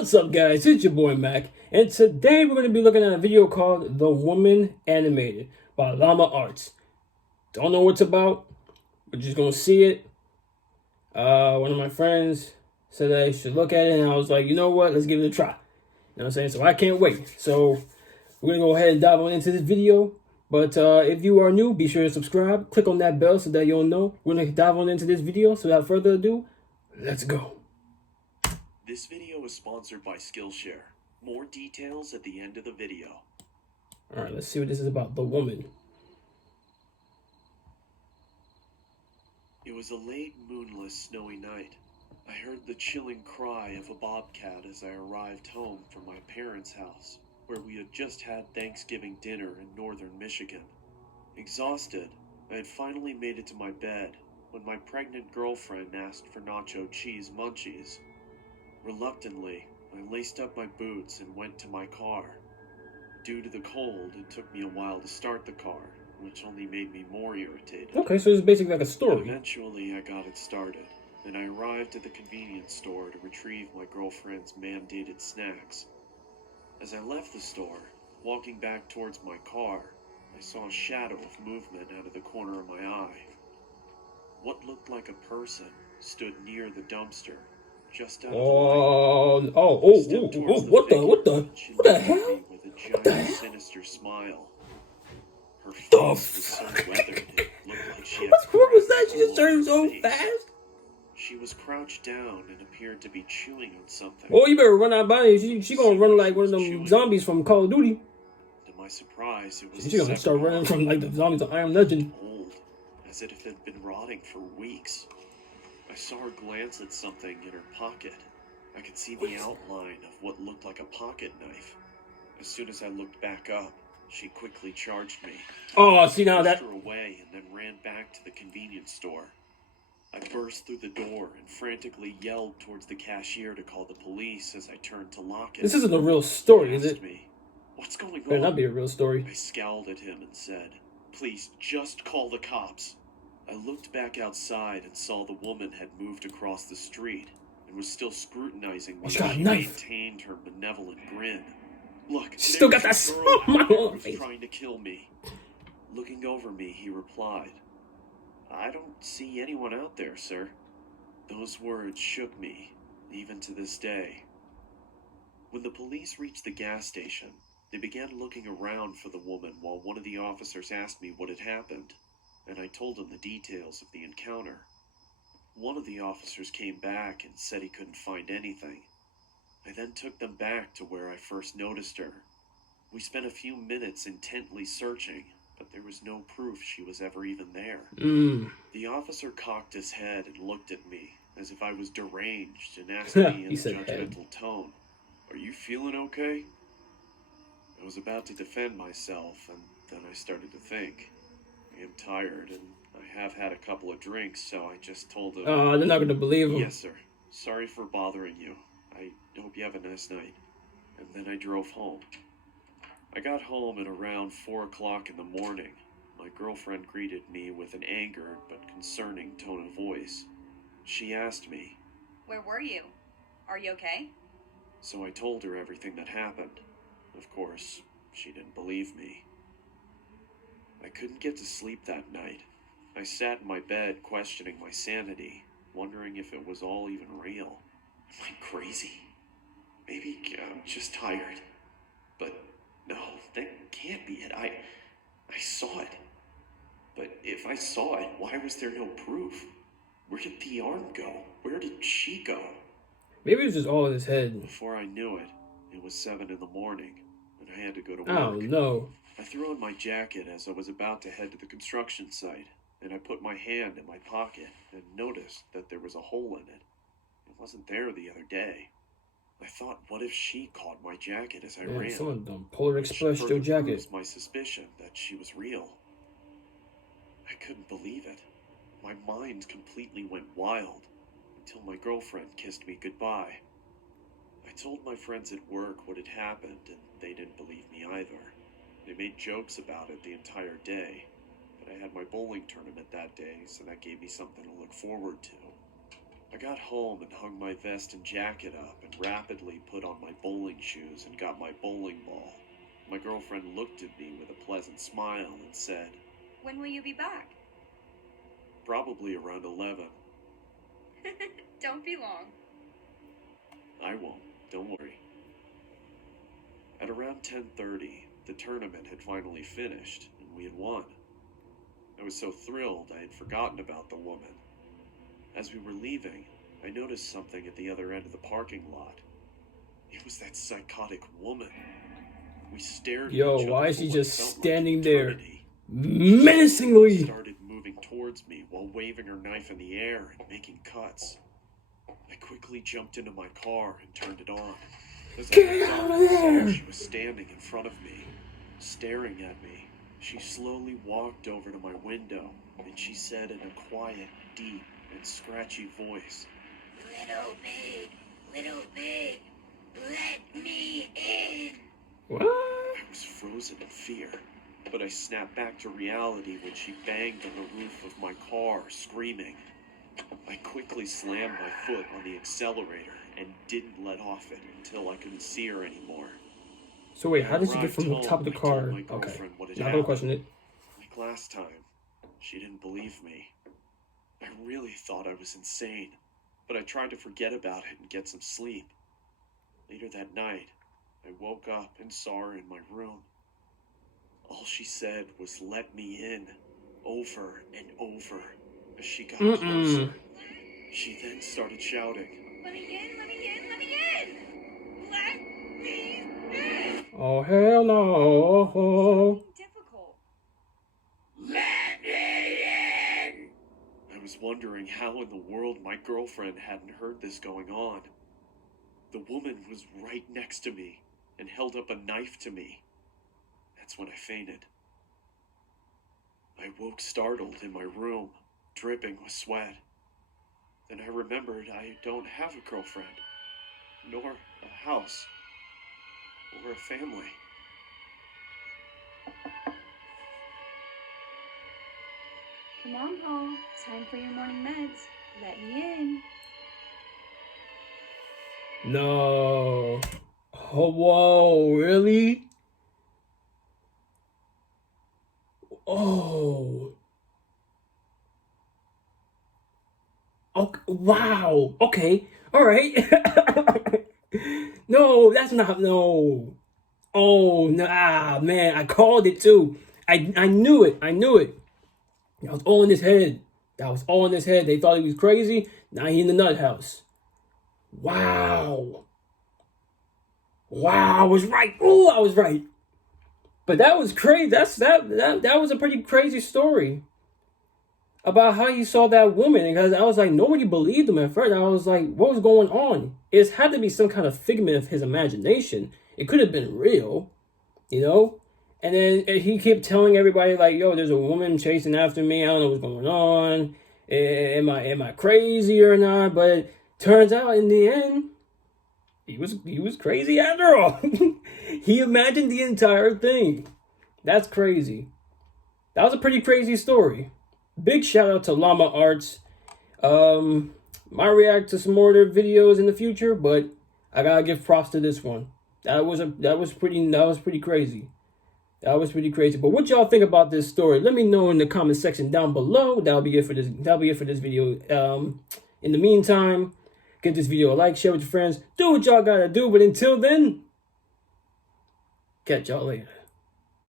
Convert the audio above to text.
What's up, guys? It's your boy Mac, and today we're going to be looking at a video called The Woman Animated by Llama Arts. Don't know what it's about, we're just going to see it. One of my friends said I should look at it, and I was like, you know what, let's give it a try. You know what I'm saying? So I can't wait. So we're going to go ahead and dive on into this video. But if you are new, be sure to subscribe. Click on that bell so that you'll know. We're going to dive on into this video. So without further ado, let's go. This video is sponsored by Skillshare. More details at the end of the video. Alright, let's see what this is about. The Woman. It was a late, moonless, snowy night. I heard the chilling cry of a bobcat as I arrived home from my parents' house, where we had just had Thanksgiving dinner in northern Michigan. Exhausted, I had finally made it to my bed when my pregnant girlfriend asked for nacho cheese munchies. Reluctantly, I laced up my boots and went to my car. Due to the cold, it took me a while to start the car, which only made me more irritated. Okay, so it's basically like a story. Eventually, I got it started, and I arrived at the convenience store to retrieve my girlfriend's mandated snacks. As I left the store, walking back towards my car, I saw a shadow of movement out of the corner of my eye. What looked like a person stood near the dumpster. Just out of the light. What the hell? With a giant, sinister smile. Her face was so weathered, it looked like she had. What was that? She just turned so fast. She was crouched down and appeared to be chewing on something. Oh, you better run out by her. She gonna run like one of them zombies from Call of Duty. To my surprise, it was. She's gonna start running from like the zombies of I Am Legend. Old, as if it had been rotting for weeks. I saw her glance at something in her pocket. I could see the outline of what looked like a pocket knife. As soon as I looked back up, she quickly charged me. Oh, see now that. I pushed her away and then ran back to the convenience store. I burst through the door and frantically yelled towards the cashier to call the police as I turned to lock it. This isn't a real story, is it? Me, "What's going on?" Better not be a real story. I scowled at him and said, "Please, just call the cops." I looked back outside and saw the woman had moved across the street and was still scrutinizing me as she maintained her benevolent grin. "Look, she still got that smile on her face. Trying to kill me." Looking over me, he replied, "I don't see anyone out there, sir." Those words shook me, even to this day. When the police reached the gas station, they began looking around for the woman while one of the officers asked me what had happened, and I told him the details of the encounter. One of the officers came back and said he couldn't find anything. I then took them back to where I first noticed her. We spent a few minutes intently searching, but there was no proof she was ever even there. The officer cocked his head and looked at me as if I was deranged and asked me in a judgmental tone, "Are you feeling okay?" I was about to defend myself, and then I started to think. I am tired, and I have had a couple of drinks, so I just told him. They're not going to believe him. "Yes, sir. Sorry for bothering you. I hope you have a nice night." And then I drove home. I got home at around 4 o'clock in the morning. My girlfriend greeted me with an angered but concerning tone of voice. She asked me, "Where were you? Are you okay?" So I told her everything that happened. Of course, she didn't believe me. I couldn't get to sleep that night. I sat in my bed questioning my sanity, wondering if it was all even real. Am I crazy? Maybe I'm just tired. But no, that can't be it. I saw it. But if I saw it, why was there no proof? Where did the arm go? Where did she go? Maybe it was just all in his head. Before I knew it, it was 7 in the morning, and I had to go to work. Oh, no. I threw on my jacket as I was about to head to the construction site, and I put my hand in my pocket and noticed that there was a hole in it. It wasn't there the other day. I thought, what if she caught my jacket as I ran? Someone done Polar Express your jacket. My suspicion that she was real. I couldn't believe it. My mind completely went wild until my girlfriend kissed me goodbye. I told my friends at work what had happened, and they didn't believe me either. They made jokes about it the entire day, but I had my bowling tournament that day, so that gave me something to look forward to. I got home and hung my vest and jacket up and rapidly put on my bowling shoes and got my bowling ball. My girlfriend looked at me with a pleasant smile and said, When will you be back? probably around 11. Don't be long. I won't, don't worry. At around 10:30, the tournament had finally finished and we had won. I was so thrilled I had forgotten about the woman. As we were leaving, I noticed something at the other end of the parking lot. It was that psychotic woman. We stared at Yo, each other why is for she what just felt like standing there eternity. menacingly? She started moving towards me while waving her knife in the air and making cuts. I quickly jumped into my car and turned it on. As I Get looked out up, of I saw there! she was standing in front of me, staring at me. She slowly walked over to my window and she said in a quiet, deep, and scratchy voice, little pig, let me in. What? I was frozen in fear, but I snapped back to reality when she banged on the roof of my car, screaming. I quickly slammed my foot on the accelerator and didn't let off it until I couldn't see her anymore. So wait, When how I did she get arrived from the home, top of the I car? told my Okay, girlfriend what had not gonna happened. question it. Like last time, she didn't believe me. I really thought I was insane, but I tried to forget about it and get some sleep. Later that night, I woke up and saw her in my room. All she said was, "Let me in," over and over as she got closer. She then started shouting, Let me in, let me in, let me in! Let me in! Oh hell no! It's being difficult. I was wondering how in the world my girlfriend hadn't heard this going on. The woman was right next to me and held up a knife to me. That's when I fainted. I woke startled in my room, dripping with sweat. Then I remembered I don't have a girlfriend, nor a house, or a family. Come on, Paul. Time for your morning meds. Let me in. No. Oh, whoa, really? Oh. Okay, wow. Okay. All right. No, that's not, no. Oh, nah, man. I called it too. I knew it. I knew it. That was all in his head. That was all in his head. They thought he was crazy. Now he in the nut house. Wow. Wow, I was right. Oh, I was right. But that was crazy. That was a pretty crazy story about how he saw that woman. Because I was like, nobody believed him at first. I was like, what was going on? It had to be some kind of figment of his imagination. It could have been real, you know? And then he kept telling everybody like, yo, there's a woman chasing after me. I don't know what's going on. Am I crazy or not? But turns out in the end, he was crazy after all. He imagined the entire thing. That's crazy. That was a pretty crazy story. Big shout out to Llama Arts. Might react to some more of their videos in the future, but I gotta give props to this one. That was pretty crazy. That was pretty crazy. But what y'all think about this story? Let me know in the comment section down below. That'll be it for this video. In the meantime, give this video a like, share with your friends, do what y'all gotta do. But until then, catch y'all later.